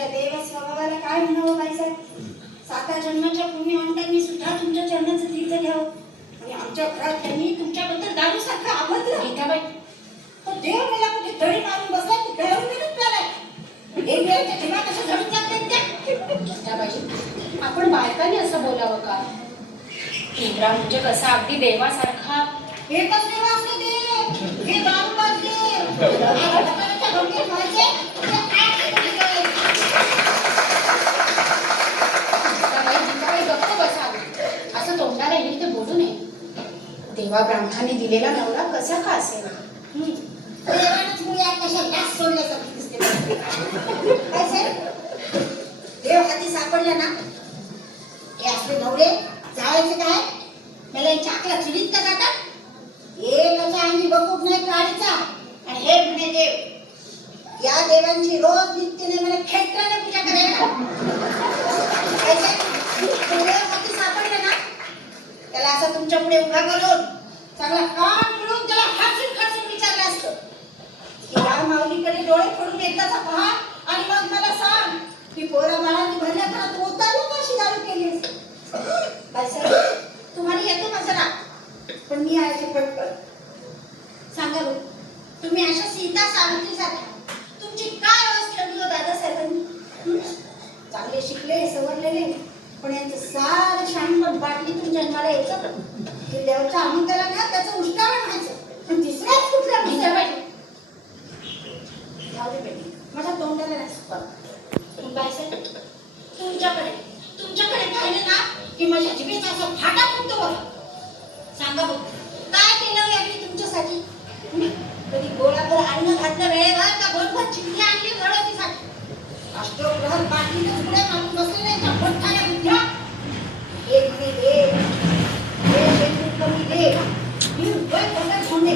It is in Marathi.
तुमच्या देव स्वभावाला काय म्हणावं बाईसाहेब? 7 जन्माच्या पुण्य अंतांनी सुद्धा तुमच्या चरणाचं तीर्थ घ्यावं आणि आमच्या घरात त्यांनी तुमच्याबद्दल दारू सारखं आवडलं. गीताबाई, तो देव मला कुठे दडी मारून बसलाय की गळून गेलं त्याला. एक वेळच्या ठिकाण कसं झडून जात नाही त्या. गीताबाई, आपण बायकांनी असं बोलावं का? इंद्रा म्हणजे कसा अगदी देवासारखा. एकच देव असतो देव, हे दारू बाजले आता गंभीर व्हायचे ते काय करायचं? गीताबाई गप्प बसावं. असं तोंडाला येईल ते बोलू नये. देवा ब्राह्मणाने दिलेला नवरा कसा का असेल? देवानंच मुळे कशा लाच सोडल्यासारखी दिसते. काय साहेब, देव हाती सापडला ना, हे असले नवरे जावायचे काय? मला यांच्या अकला चुलीत का जातात? एकाच्या अंगी बकूट नाही काढीचा आणि हे म्हणे देव. या देवांची रोज नित्यने मला खेळताना पूजा करायला. काय साहेब, तो देव हाती सापडला ना, त्याला असं तुमच्या पुढे उभा करून चांगला कान पिळून त्याला हसून हसून विचारलं असतं की या माऊलीकडे डोळे फोडून एकदाचा पहा आणि मग मला सांग की पोरा बाळांनी भरल्या घरात ओताना कशी दारू केली असते. बाईसाहेब, तुम्हाला येतो माझा राग, पण मी आहे पटपट. सांगा बरं, तुम्ही अशा सीता सावित्रीसारख्या तुमची काय अवस्था ठेवली हो दादासाहेबांनी? चांगले शिकले सवरलेले, पण यांचं सारं शहाणपण बाटलीतून जन्माला यायचं की देवाच्या अहंकारा ना त्याचं उष्टावण व्हायचं. पण तिसऱ्याच कुठल्या गीताबाई, जाऊ दे बेटी, माझ्या तोंडाला नाही सुपार. बाईसाहेब, तुमच्याकडे पाहिलं ना की माझ्या जिभेचा असा फाटा फुटतो बघा. सांगा बघ, काय केलं यावेळी तुमच्यासाठी? कधी गोळाभर अन्न घातलं वेळेवर का भरभर चिमणी आणली घडवतीसाठी? अष्टप्रहर बाटलीतच पुढे मारून बसले नाही का मोठ्याने बुद्ध्या? एक दे, हे शेंदूर कमी दे, मी उभय पकड सोडे.